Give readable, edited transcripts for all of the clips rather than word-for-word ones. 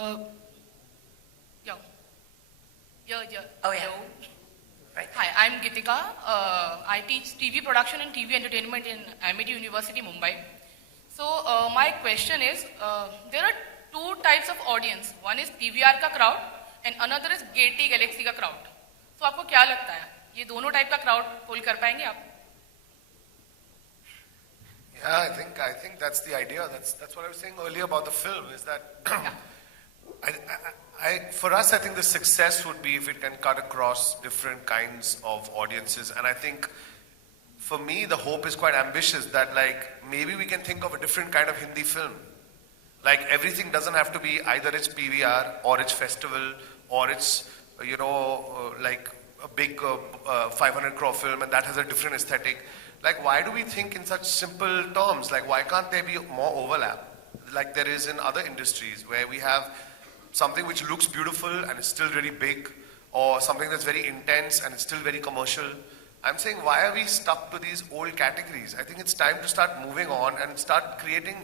Uh, yeah. Yeah. Oh, yeah. Hello. Right. Hi, I'm Gitika. I teach TV production and TV entertainment in MIT University, Mumbai. So my question is, there are two types of audience. One is PVR का crowd and another is Gatey Galaxy का crowd. So आपको क्या लगता है? ये दोनों type का crowd hold कर पाएंगे आप? Yeah, I think that's the idea. That's what I was saying earlier about the film. Is that for us, I think the success would be if it can cut across different kinds of audiences. And I think, for me, the hope is quite ambitious that like maybe we can think of a different kind of Hindi film. Like everything doesn't have to be either it's PVR or it's festival or it's like a big 500 crore film and that has a different aesthetic. Like why do we think in such simple terms? Like why can't there be more overlap? Like there is in other industries where we have something which looks beautiful and is still really big, or something that's very intense and it's still very commercial. I'm saying why are we stuck to these old categories? I think it's time to start moving on and start creating,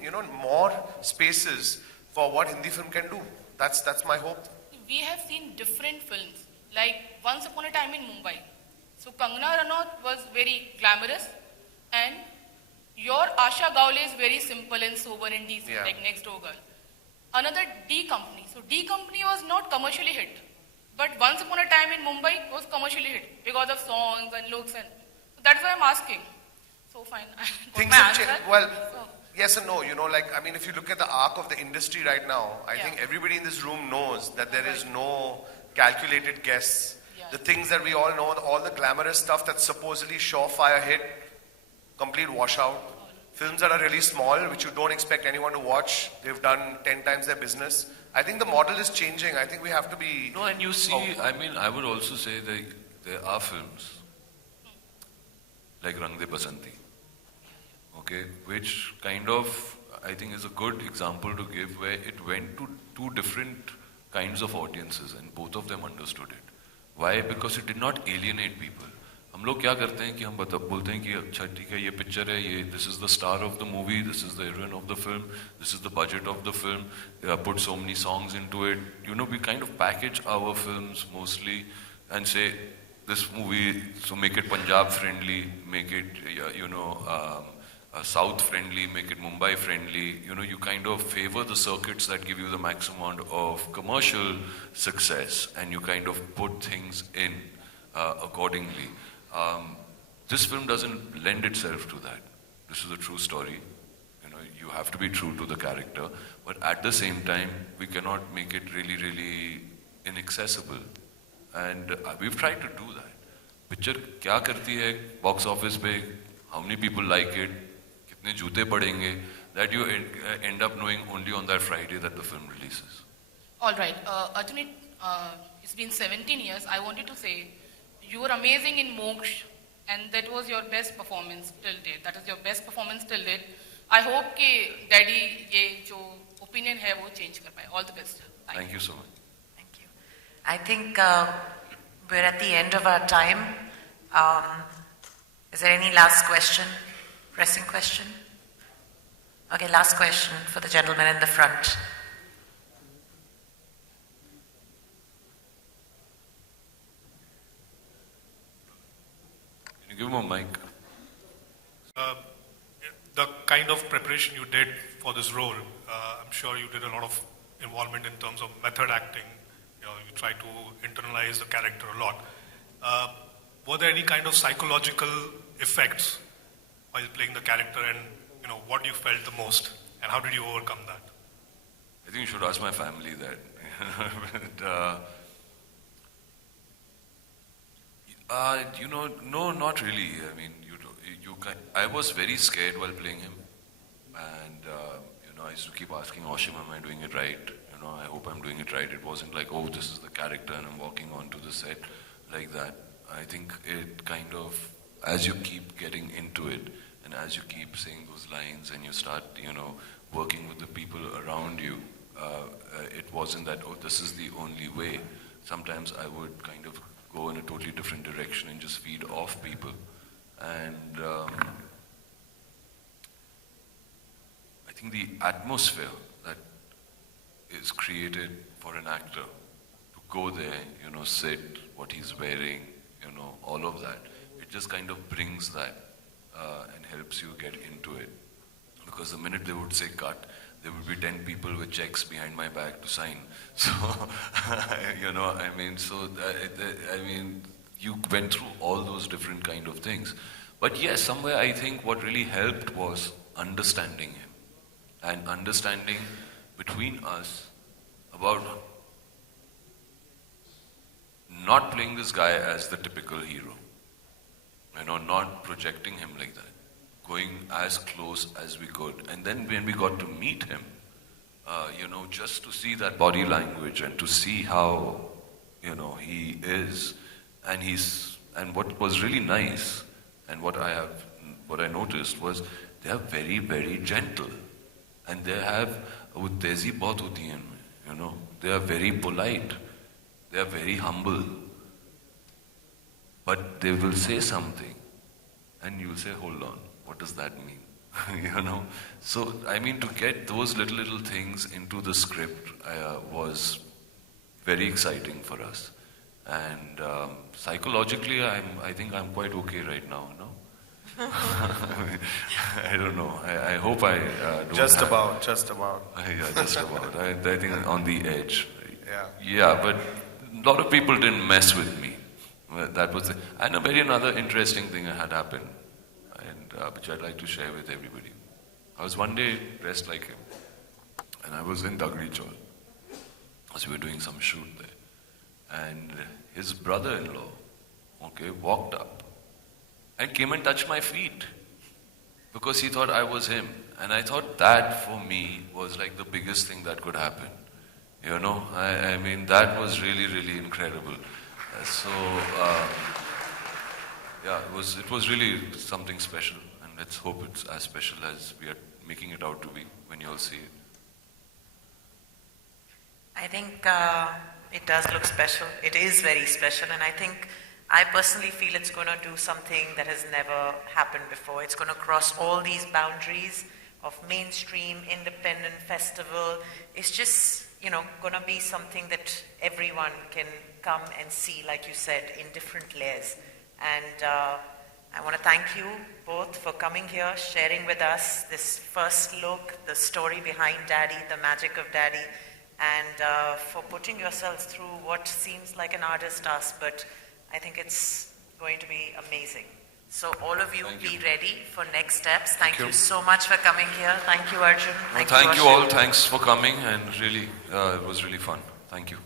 more spaces for what Hindi film can do. That's my hope. We have seen different films, like Once Upon a Time in Mumbai. So Kangana Ranaut was very glamorous, and your Asha Gaule is very simple and sober and decent, like Next Door Girl. Another D Company. So D Company was not commercially hit, but Once Upon a Time in Mumbai was commercially hit because of songs and looks, and so that's why I'm asking. So fine. Things have changed. Well, yes and no. If you look at the arc of the industry right now, I think everybody in this room knows that there is no calculated guess. Yeah. The things that we all know, all the glamorous stuff that's supposedly surefire hit, complete washout. Films that are really small, which you don't expect anyone to watch, they've done 10 times their business. I think the model is changing. I think we have to be... No, and you see, I would also say that there are films like Rang De Basanti, okay, which kind of, I think is a good example to give where it went to two different kinds of audiences and both of them understood it. Why? Because it did not alienate people. हम लोग क्या करते हैं कि हम बोलते हैं कि अच्छा ठीक है ये पिक्चर है ये this is the star of the movie, this is the heroine of the film, this is the budget of the film, put so many songs into it. We kind of package our films mostly and say this movie, so make it Punjab friendly, make it South friendly, make it Mumbai friendly. You kind of favor the circuits that give you the maximum amount of commercial success and you kind of put things in accordingly. This film doesn't lend itself to that. This is a true story. You have to be true to the character, but at the same time, we cannot make it really, really inaccessible. And we've tried to do that. Picture क्या करती है box office पे, how many people like it, कितने जूते पड़ेंगे, that you end up knowing only on that Friday that the film releases. All right, Arjun, it's been 17 years. I wanted to say, you were amazing in Moksh, and that was your best performance till date. That is your best performance till date. I hope कि Daddy ये जो opinion है वो change कर पाए. All the best. Thank you so much. Thank you. I think we're at the end of our time. Is there any last question? Pressing question? Okay, last question for the gentleman in the front. Give him a mic. The kind of preparation you did for this role, I'm sure you did a lot of involvement in terms of method acting. You try to internalize the character a lot. Were there any kind of psychological effects while playing the character, and what you felt the most, and how did you overcome that? I think you should ask my family that. No, not really. I mean, I was very scared while playing him, and I used to keep asking Oshim, "Am I doing it right? I hope I'm doing it right." It wasn't like, "Oh, this is the character, and I'm walking onto the set like that." I think it kind of, as you keep getting into it, and as you keep saying those lines, and you start, working with the people around you, it wasn't that, "Oh, this is the only way." Sometimes I would kind of go in a totally different direction and just feed off people. And I think the atmosphere that is created for an actor to go there, sit, what he's wearing, all of that. It just kind of brings that and helps you get into it. Because the minute they would say cut, there would be 10 people with checks behind my back to sign. So, you went through all those different kind of things. But yes, somewhere I think what really helped was understanding him and understanding between us about not playing this guy as the typical hero, not projecting him like that, going as close as we could. And then when we got to meet him, just to see that body language and to see how, he is, and what was really nice, and what I noticed was they are very, very gentle, and they have, tezi bahut hoti hai inme, they are very polite, they are very humble, but they will say something, and you will say, hold on, what does that mean? So to get those little things into the script was very exciting for us, and psychologically I think I'm quite okay right now, no? I don't know. I hope I don't Just have, about. Yeah, just about. I think on the edge. Yeah. Yeah, but a lot of people didn't mess with me. That was it. And another interesting thing had happened, and which I'd like to share with everybody. I was one day dressed like him, and I was in Dagri Chowk, because we were doing some shoot there, and his brother-in-law, walked up and came and touched my feet because he thought I was him, and I thought that for me was like the biggest thing that could happen. That was really, really incredible. So, it was really something special, and let's hope it's as special as we are making it out to be when you all see it. I think it does look special. It is very special, and I personally feel it's going to do something that has never happened before. It's going to cross all these boundaries of mainstream, independent, festival. It's just, going to be something that everyone can come and see, like you said, in different layers. And I want to thank you both for coming here, sharing with us this first look, the story behind Daddy, the magic of Daddy, and for putting yourselves through what seems like an artist's task, but I think it's going to be amazing. So all of you be ready for next steps. Thank you so much for coming here. Thank you, Arjun. Thank you all. Thanks for coming, and really, it was really fun. Thank you.